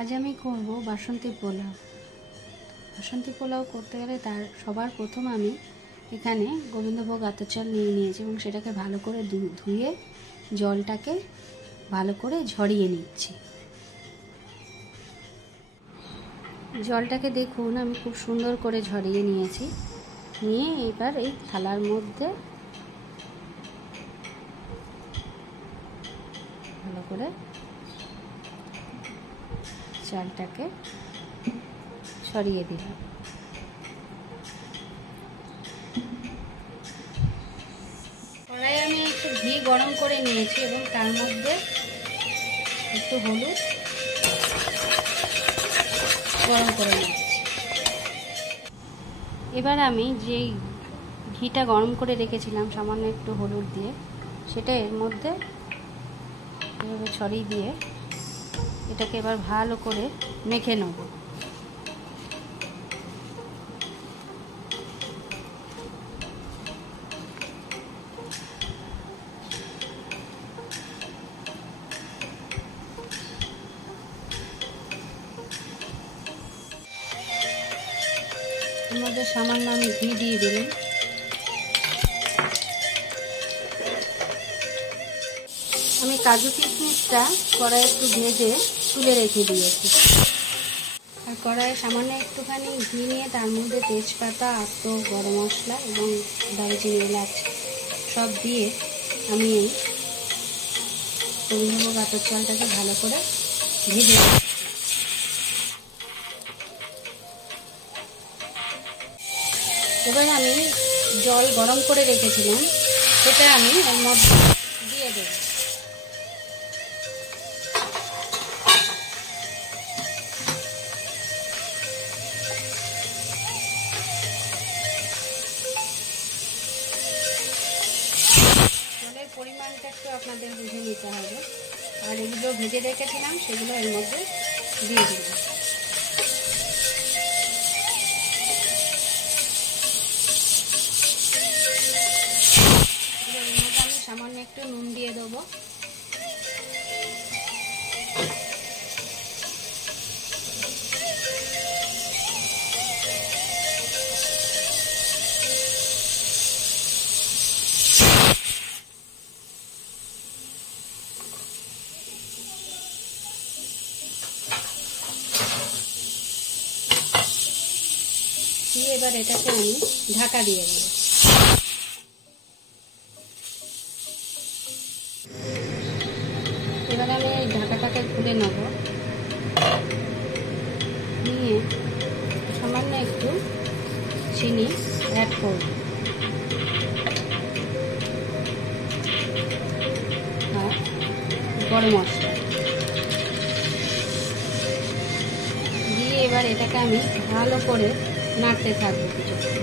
আজ আমি করব বাসন্তী পোলাও। বাসন্তী পোলাও করতে গেলে তার সবার প্রথম আমি এখানে গোবিন্দভোগ আতপ চাল নিয়ে নিয়েছি এবং সেটাকে ভালো করে ধুয়ে জলটাকে ভালো করে ঝরিয়ে নিচ্ছি। জলটাকে দেখুন আমি খুব সুন্দর করে ঝরিয়ে নিয়েছি। নিয়ে এবার এই থালার মধ্যে ভালো করে চালটাকে ছড়িয়ে দিলাম। কড়াইয়ে আমি একটু ঘি গরম করে নিয়েছি এবং তার মধ্যে একটু হলুদ গরম করে নিয়েছি। এবার আমি যে ঘিটা গরম করে রেখেছিলাম সামান্য একটু হলুদ দিয়ে সেটা এর মধ্যে এভাবে ছড়িয়ে দিয়ে এটাকে এবার ভালো করে মেখে নেব। এর মধ্যে সামান্য আমি ঘি দিয়ে দিলাম। আমি কাজু কিশমিশটা কড়াইয়ে একটু ভেজে তুলে রেখে দিয়েছি। আর কড়াইয়ে সামান্য একটুখানি ঘি নিয়ে তার মধ্যে তেজপাতা, আস্ত গরম মশলা এবং দারুচিনি, এলাচ সব দিয়ে আমি এই গোবিন্দভোগ আতপ চালটাকে ভালো করে ভেজে নিই। এবার আমি জল গরম করে রেখেছিলাম সেটা আমি এর মধ্যে দিয়ে দেব। জলের পরিমাণটা একটু আপনাদের বুঝে নিতে হবে। আর এগুলো ভেজে রেখেছিলাম সেগুলো এর মধ্যে দিয়ে দেব। এর মধ্যে আমি সামান্য একটু নুন দিয়ে দেবো। দিয়ে এবার এটাকে আমি ঢাকা দিয়ে দেব। এবার আমি এই ঢাকাটাকে খুলে নেব। নিয়ে সামান্য একটু চিনি অ্যাড করব আর গরম মশলা দিয়ে এবার এটাকে আমি ভালো করে নাড়তে থাকবো কিছুক্ষণ।